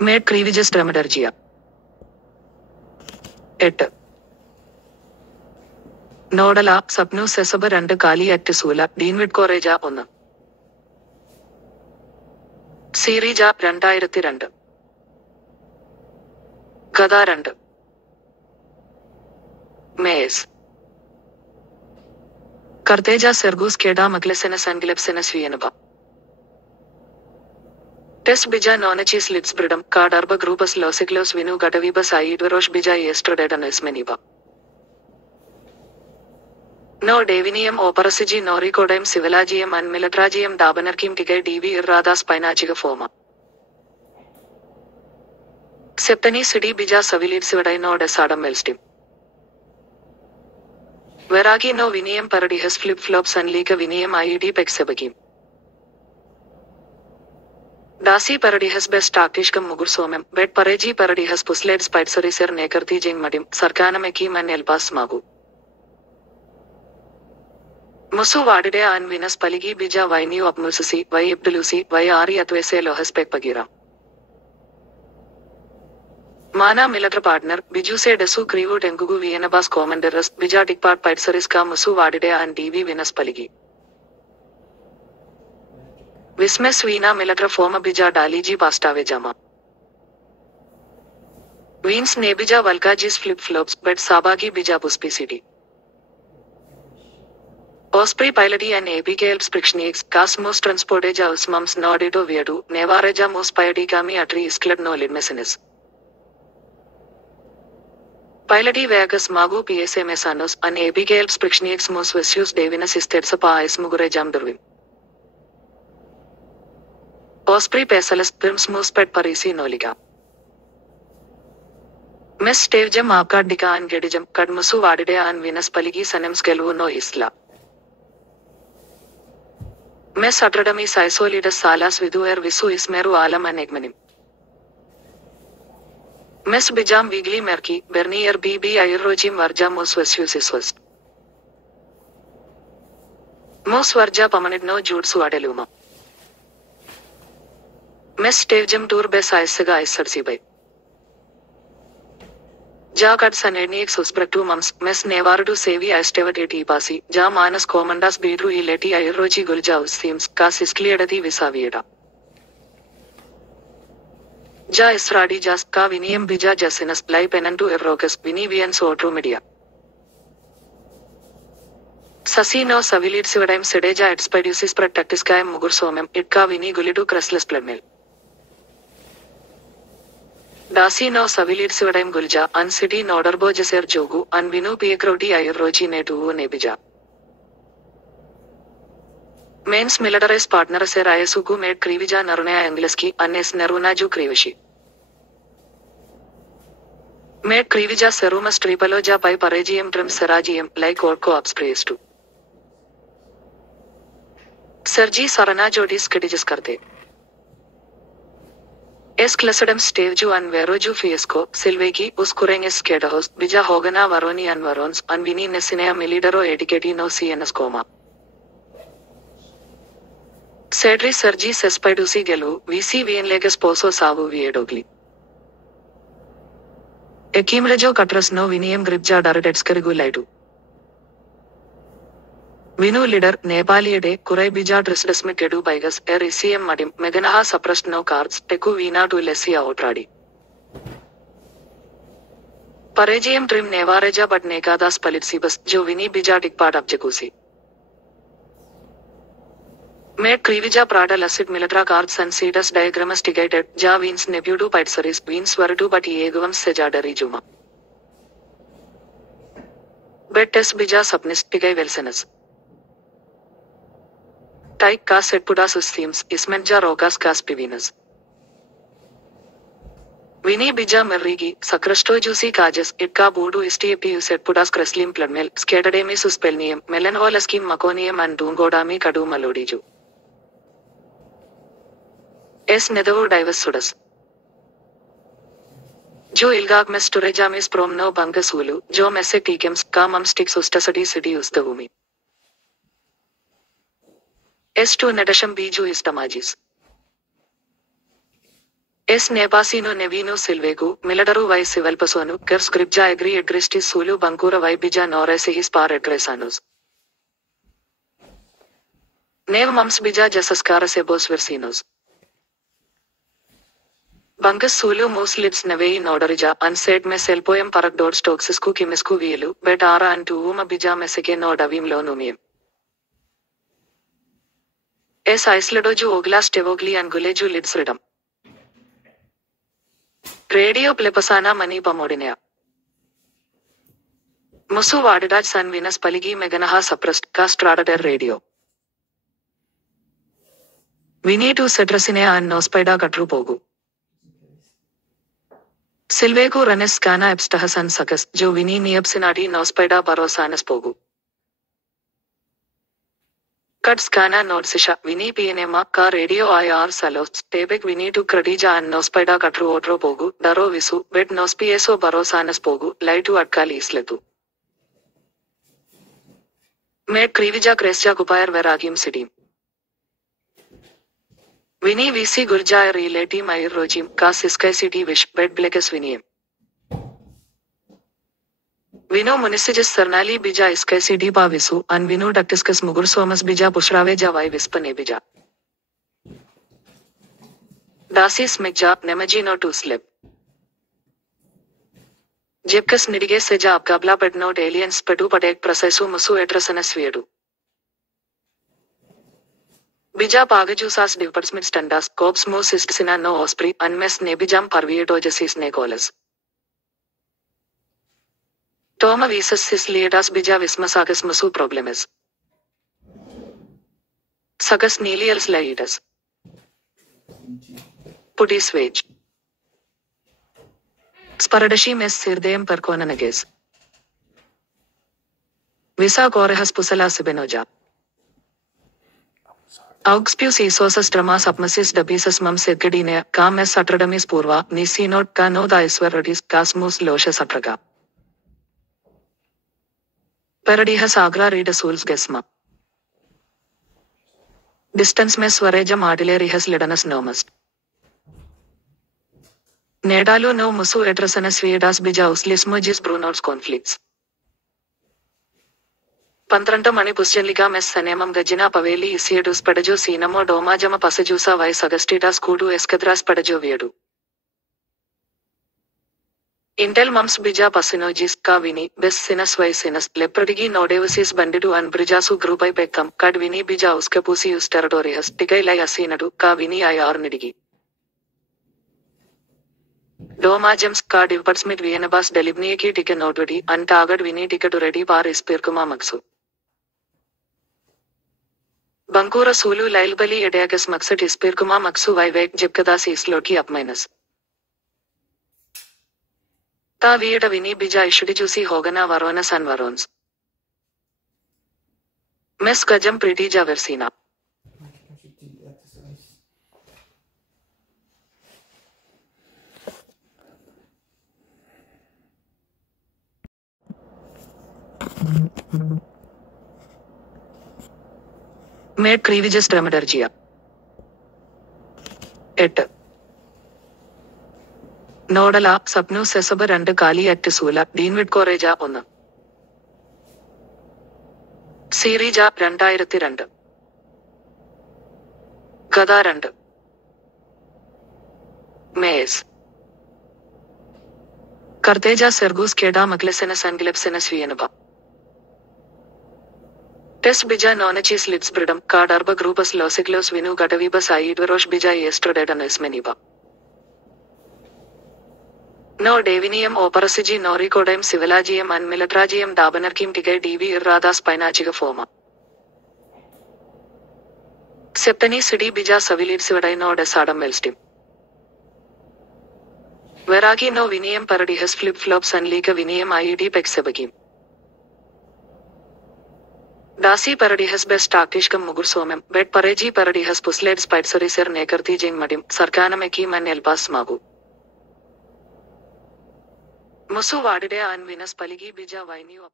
Made ക്രീവിജസ് ഡ്രമഡർജിയ 8 നോഡല സബ്നു സെസബ 2 കാലിയാറ്റ് സൂല ഡീൻവിഡ് കോറേജ 1 സീരീജ 2002 ഗദ 2 മേസ് കർത്തേജ സെർഗൂസ് കേഡ മഗ്ലസെനസ് ആൻഗിലെപ്സെനസ് വിയനബ ടെസ്റ്റ് ബിജ നോനച്ചീസ് ലിറ്റ്സ് ബ്രിഡം കാഡർബ ഗ്രൂപ്പസ് ലോസിഗ്ലോസ് വിനു ഗഡവീബസ് ഐഡ്വറോഷ് ബിജ യേസ്ട്രഡെഡനസ് മെനിബ നോ ഡേവിനിയം ഓപ്പറസിജി നോറിക്കോഡയം സിവലാജിയം അൻമിലട്രാജിയം ഡാബനർക്കിം ടികൈ ഡിവി ഇറാദ സ്പൈനാച്ചിക ഫോമ സെപ്തനി സിഡി ബിജ സവിലിഡ്സിവഡൈ നോ ഡെസാഡം വെൽസ്റ്റിം വെറാഗി നോ വിനിയം പരഡിഹസ് ഫ്ലിപ്പ് ഫ്ലോപ്സ് അൻലീക വിനിയം ഐഡി പെക്സെബഗീം ഡാസി പരഡിഹസ് ബെസ്റ്റ് ആക്ടിഷ്കം മുഗുർ സോമം ബെഡ് പറേജി പരഡിഹസ് പുസ്ലേഡ് സ്പൈഡ്സറിസെർ നേകർത്തി ജെങ് മടിം സർക്കാനമെക്കി മൻ എൽബാസ് മാഗു മുസു വാഡിഡെ ആൻ വിനസ് പലിഗി ബിജ വൈനിയു അബ്മുസസി വൈ ഇബ്ഡുലൂസി വൈ ആറി അത്വേസെ ലോഹസ് പെക് പഗീറ മാന മിലട്ര പാർട്ണർ ബിജുസെ ഡെസു ക്രീവു ഡെങ്കുഗു വിയനബാസ് കോമൻഡറസ് ബിജ ഡിക്പാർട്ട് പൈഡ്സറിസ് കാ മുസു വാഡിഡെ ആൻ ഡിവി വിനസ് പലിഗി വിസ്മെസ് വീന മിലട്ര ഫോമ ബിജ ഡാലിജി പാസ്റ്റാവെ ജമ വീൻസ് നെബിജ വൽഗാജിസ് ഫ്ലിപ്പ് ഫ്ലോപ്സ് ബെഡ് സാബാഗി ബിജ പുസ്പിസിഡി ഓസ്പ്രി പൈലറ്റി ആൻഡ് എബിഗെയിൽസ് പ്രിക്ഷനിക്സ് കാസ് മൂസ് ട്രാൻസ്പോർട്ടേജ ഉസ്മംസ് നോഡിഡോ വിയഡു നെവാറേജ മൂസ് പയഡിഗാമി അട്രി ഇസ്ക്ലഡ് നോ ലിഡ്മെസിനിസ് പൈലറ്റി വേഗസ് മാഗു പി എസ് എം എസ് അനോസ് അൻ എബിഗെയിൽസ് പ്രിക്ഷനിക്സ് മൂസ് വെസ്യൂസ് ഡേവിനസ് ഇസ്തെഡ്സ പായസ് മുഗുറേജാം ഡുർവിം ഓസ്പ്രി പേസലസ് പിർംസ് മൂസ് പെഡ് പരീസി നോലിക മെസ് സ്റ്റേവ്ജം ആപ്കാഡിക ആൻ ഗഡിജം കഡ്മുസു വാഡിഡെ ആൻ വിനസ് പലിഗി സനെംസ് ഗെലു നോ ഇസ്ല മെസ് അഡ്രഡമി സൈസോലിഡസ് സാലാസ് വിദുഎർ വിസു ഇസ്മേറു ആലം അൻ എഗ്മനിം മെസ് ബിജാം വിഗ്ലി മെർക്കി ബെർണിയർ ബി ബി ഐറോജിം വർജ മൂസ് വെസ്യൂസിസ് മൂസ് വർജ പമനിഡ്നോ ജൂഡ്സു അഡെലൂമ മെസ് സ്റ്റേവ്ജം ടൂർ ബെസ് ഐസഗ ഐസർസിബൈ ജാ കട്ട് സനേണിയക്സ് ഉസ്ബ്രക്ടു മംസ് മെസ് നെവാർഡു സേവി ഐസ്റ്റെവട്ട് എ ടീപാസി ജാ മാനസ് കോമൻഡാസ് ബീഡ്രു ഇ ലെറ്റി ഐറോജി ഗുൽജ ഉസ്സീംസ് കാ സിസ്ക്ലിയഡതി വിസാവിയഡ ജാ ഇസ്രാഡി ജാസ് കാ വിനിയം ബിജ ജസിനസ് ലൈ പെനന്റു എവ്രോകസ് വിനി വിയൻസ് ഓട്രുമിഡിയ സസീനോ സവിലിഡ്സിവഡൈം സെഡേജ എഡ്സ്പൈഡ്യൂസിസ് പ്രൊട്ടക്ടിസ്കായം മുഗുർ സോമം ഇഡ്കാ വിനി ഗുലിഡു ക്രസ്ലസ് പ്ലഡ്മേൽ ഡാസിനോ സവിലിഡ്സിവഡൈം ഗുൽജ അൻ സിഡി നോഡർബോ ജസെർ ജോഗു അൻ വിനു പിയക്രോട്ടി ഐറോജി നെഡുവു നെബിജ മെയിൻസ് മിലഡറേസ് പാർട്ണറസെർ അയസുഗു മേഡ് ക്രീവിജ നറുനയ എംഗ്ലസ്കി അന്നെസ് നെറുനാജു ക്രീവിഷി മേഡ് ക്രീവിജ സെറൂമസ് ട്രീപലോജ പൈ പറേജിയം ട്രിം സെറാജിയം ലൈക്ക് ഓർക്കോ അബ്സ്പ്രേസ്റ്റു സെർജി സറനാജോഡിസ് കെഡിജസ് കർത്തെ എസ് ക്ലസഡം സ്റ്റേവ്ജു അൻ വെറോജു ഫിയസ്കോ സിൽവേഗി ഉസ്കുറെങ്ങെസ് കേഡഹോസ് ബിജ ഹോഗന വറോനി അൻ വറോൻസ് അൻ വിനി നെസിനെയ മിലിഡറോ എഡിക്കേറ്റി നോ സിയനസ് കോമ സെഡ്രി സെർജി സെസ്പൈഡുസി ഗെലു വിസി വിയൻലേഗസ് പോസോ സാവു വിയേഡോഗ്ലി എക്കീംലജോ കട്രസ് നോ വിനിയം ഗ്രിബ്ജ ഡറിഡെഡ്സ്കറിഗു ലൈഡു വിനു ലിഡർ നേപാലിയുടെ കുറേ ബിജ ഡ്രിസ്ഡസ്മിക് എഡു ബൈഗസ് എർ ഇസിയം മഡിം മെഗനഹ സപ്രസ്റ്റ് നോ കാർഡ്സ് ടെക്കു വീന ടു ലെസിയ ഔട്രാഡി പറേജിയം ട്രിം നേവാറേജ ബഡ് നേഗാദാസ് പലിറ്റ്സിബസ് ജോ വിനി ബിജ ഡിക്പാഡ് അബ്ജഗൂസി മേഡ് ക്രീവിജ പ്രാഡ ലസിഡ് മിലട്ര കാർഡ്സ് ആൻഡ് സീഡസ് ഡയഗ്രമസ് ടിഗൈറ്റഡ് ജാ വീൻസ് നെബ്യൂഡു പൈഡ്സറിസ് വീൻസ് വറഡു ബട്ട് ഏകവം സെജാഡറി ജുമ ബെഡ് ടെസ് ബിജ സപ്നിസ് ടിഗൈ വെൽസനസ് ടൈക് കാസ് എഡ്പുഡാസ് ഉസ്തീംസ് ഇസ്മെൻജ റോഗാസ് കാസ് പിവീനസ് വിനി ബിജ മെറിഗി സക്രസ്റ്റോ ജൂസി കാജസ് ഇഡ്കാ ബൂഡു ഇസ്റ്റിയപ്പിയുസ് എഡ്പുഡാസ് ക്രെസ്ലിം പ്ലഡ്മേൽ സ്കേഡഡേമിസ് ഉസ്പെൽനിയം മെലൻഹോലസ്കിം മക്കോനിയം ആൻഡ് ഡൂങ്കോഡാമി കഡു മലോഡിജു എസ് നെതവു ഡൈവസ് സുഡസ് ജോ ഇൽഗാഗ്മെസ് ടുറെജാമിസ് പ്രോംനോ ബംഗസൂലു ജോ മെസ്സെ ടീക്കെംസ് കാ മംസ്റ്റിക്സ് ഉസ്റ്റസഡി സിഡി ഉസ്തഭൂമി എസ് ടു നെഡഷം ബിജു ഇസ്തമാജിസ് Es Nepasino Nevino Silvegu, Miladaru vai Sivalpasonu, Ker Scripja Agri Egristis Sulu Bankura vai Bija Noresihis par Egresanus. Neve Mums Bija Jasaskara Sebos Versinos. Bungus Sulu Mus Lids Nevei Nodarija, unsaid me selpoem parakdod stoxisku kimisku vielu, bet ara and tuuma Bija meseke no davim lonumiem. Es Isledoju Oglas Tevogli and Guleju Lids Ridam. Radio Plepasana Mani Pamodinea. Musu Vadidaj San Venus Paligi Meganaha suppressed, castrada radio. We need to Cetrasinea and Nospida Katru Pogu. Silvegu Renes Scana Ebstahasan Sakas, Jo Vini Niepsinati Nospida Barosanas Pogu. Cut Scana Nodsisha, Vini Pianema, Ka Radio IR Salos, Tebek Vini to Kradija and Nospida Katru Otro Pogu, Daro Visu, Bet Nospieso Barosanas Pogu, Lai to Atkali Isletu. Made Krivija Kresja Kupayar Veragim City. Vini Visi Gurja Relati Mair Rojim, Ka Siskai City Wish, Bet Blekes Viniem. Vino Munisijas Sarnali Bija Iskai City Pavisu, and Vino Dactiscus Mugur Somas Bija Pushrave Javai Vispane Bija. Dasis Mikja, Nemagino to slip. Jepkas Nidige Seja Abgabla but not aliens Petu Patek Prasesu Musu Etrasanas Viedu. Bija Pagajusas Department Standas, Corps Mus Istisina no Osprey, Unmes Nebijam Parviedojasis Necolas. Toma Visas Sis Lietas Bija Vismasagas Musu Problemas. Sagas Nilials Laidas. Putis Wage. Sparadashi Mes Sirdem Perconanages. Visa Corehas Pusala Sibenoja. Augspius Isosas Dramas Apmasis Dabisas Mum Sedgadine, Kam es Satradamis Purva, Nisi not Kano da Iswaradis, Casmus Losha Satraga. Paradihas Agra Rida Suls Gesma. Distance Mes Vareja Artillery has Lidanas Nomas. Nedalu no Musu Etrasanas Viedas Bija Uslismogis Brunots conflicts. Pantranta Mani Pusjanliga Mes Sanemam Gajina Paveli Isiedus Padajo Sinamo Domajama Pasajusa Vais Agastitas Kudu Escadras Padajo Viedu. Intel Mums Bija Pasinogis Kavini, Bes Sinas Vaisinas, Lepradigi Nodevisis Bandidu and Brijasu Grupai Pekam, Kadvini Bija Uskapusius Territorius, Tikai Lai Asinadu, Kavini IR Nidigi. Domajams Ka Department Vienabas Delibniaki Tika Notwadi, and Tagad Vini Tika to Ready Par Ispirkuma Maxu. Bankura Sulu Lailbali Edagas Maxat Ispirkuma Maxu Vivek Jipkadas Isloki up minus. Ta Vieta Vini Bija Ishudijusi Hogana Varonas and Varons. Mes Gajam Pritija Versina. Made Crevijas Dramaturgia. 8. Nodala, Sapnu Sesabar and Kali at Tisula, Deanwid Koreja Ona. Sirija, Randairatirand. Gadarand. Maze. Karteja Sergus Keda Maglesenas and Glepsenas Vienaba. Test Bija Nonachis Lidsbridam, Kadarba Grupus Losiklos Vinu Gatavibas Aidvarosh Bija Yesterdadanus Meniba. No Davinium Operasigi Noricodim Civilagium and Milatragium Dabanarkim Tige Divi Irrada Spinachiga Forma. Septani City Bija Savilid Sivadai no Desadam Melstim. Veragi no Vinium Paradihas Flip Flops and Lika Vinium IED Pexebagim. Dasi Paradihas Best Takishkam Mugursomem, Bet Pareji Paradihas Pusled Spitzerisir Nekarti Jing Madim, Sarkana Mekim and Elbas Magu. Musu Vadide and Venus Paligi Bija Vainu.